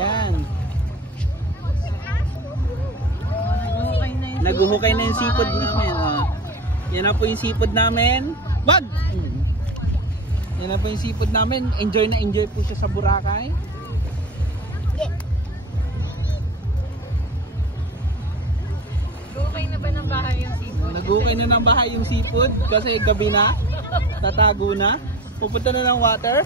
Yan. Naguhukay na yung sipod namin. Yan na po yung sipod namin. Wag! Yan na po yung sipod namin. Enjoy na enjoy po siya sa Boracay. Nagukay na ba ng bahay yung sipod? Nagukay na ng bahay yung sipod kasi gabi na. Tatago na. Pupunta na ng water.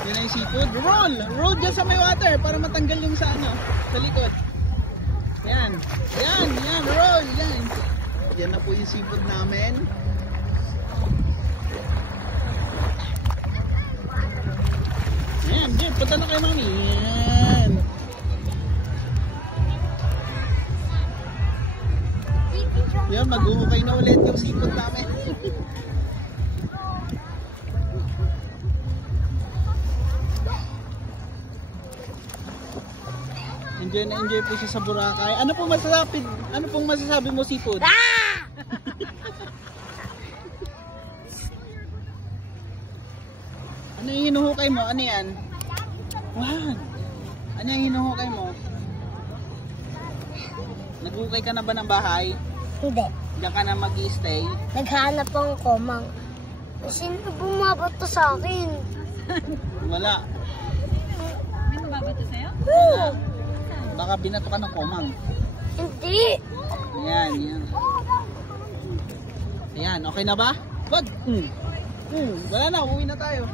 Yan na yung seafood. Roll! Roll dyan sa may water para matanggal yung sa ano, sa likod. Yan. Yan. Yan. Roll. Yan. Yan na po yung seafood namin. Yan. Diyan. Punta na kayo, mami. Yan. Yan. Mag-uhukay na ulit yung seafood namin. Enjoy na enjoy po siya sa Boracay. Ano pong masasabi mo, seafood? Ano yung hinuhukay mo? Ano yan? Wow! Ano yung hinuhukay mo? Naghukay ka na ba ng bahay? Hindi. Diyan ka na mag-i-stay? Naghanap ang komang. Sino bumabato sa akin? Wala. May mababato sa'yo? Wala. Baka binato ka ng komang. Hindi. Ayan, yan. Ayan, okay na ba? Wag! Wala na, uwi na tayo.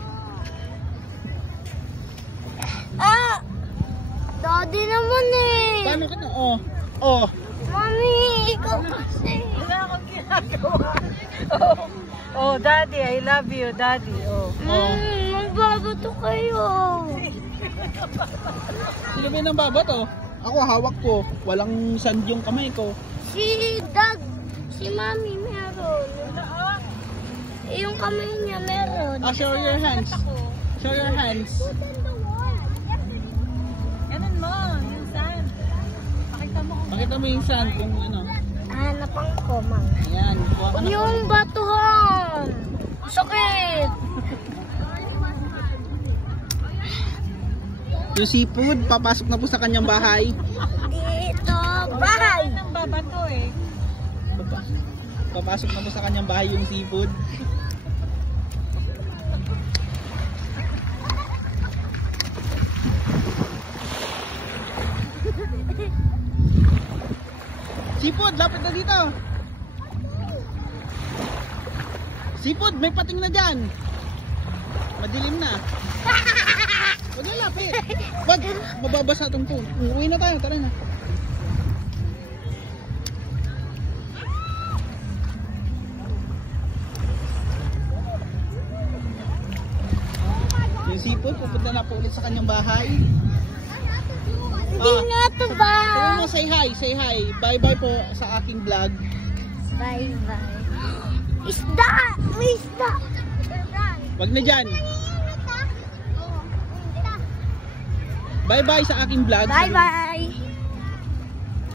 Ah! Daddy naman eh. Paano ka na? Oh. Oh. Mami, ikaw kasi. Wala akong ginagawa. Oh, daddy, I love you, daddy. Oh. Magbabato kayo. Sino ba nang babato? Ako hawak ko. Walang sand yung kamay ko. Si Dad, si Mami meron. Yung kamay niya meron. Show your hands. Show your hands. Ganun mo, yung sand. Pakita mo kung Pakita mo yung sand kung ano. Hanap ang komang. Ayan. Kuha ka na Yung batuhan. Sakit. yung seafood, papasok na po sa kanyang bahay. Dito, bahay. nang babato eh. Papasok na po sa kanyang bahay yung seafood. Seafood, lapit na dito. Seafood, may pating na dyan. Madilim na. Wag na lapit. Wag, mababasa itong phone. Uwi na tayo, tara na. Yung seafood, pupunta na po ulit sa kanyang bahay. Hindi nga to ba? Sabi mo, say hi, say hi. Bye bye po sa aking vlog. Bye bye. Isda! May isda! Wag na dyan. Bye bye sa aking vlog. Bye bye!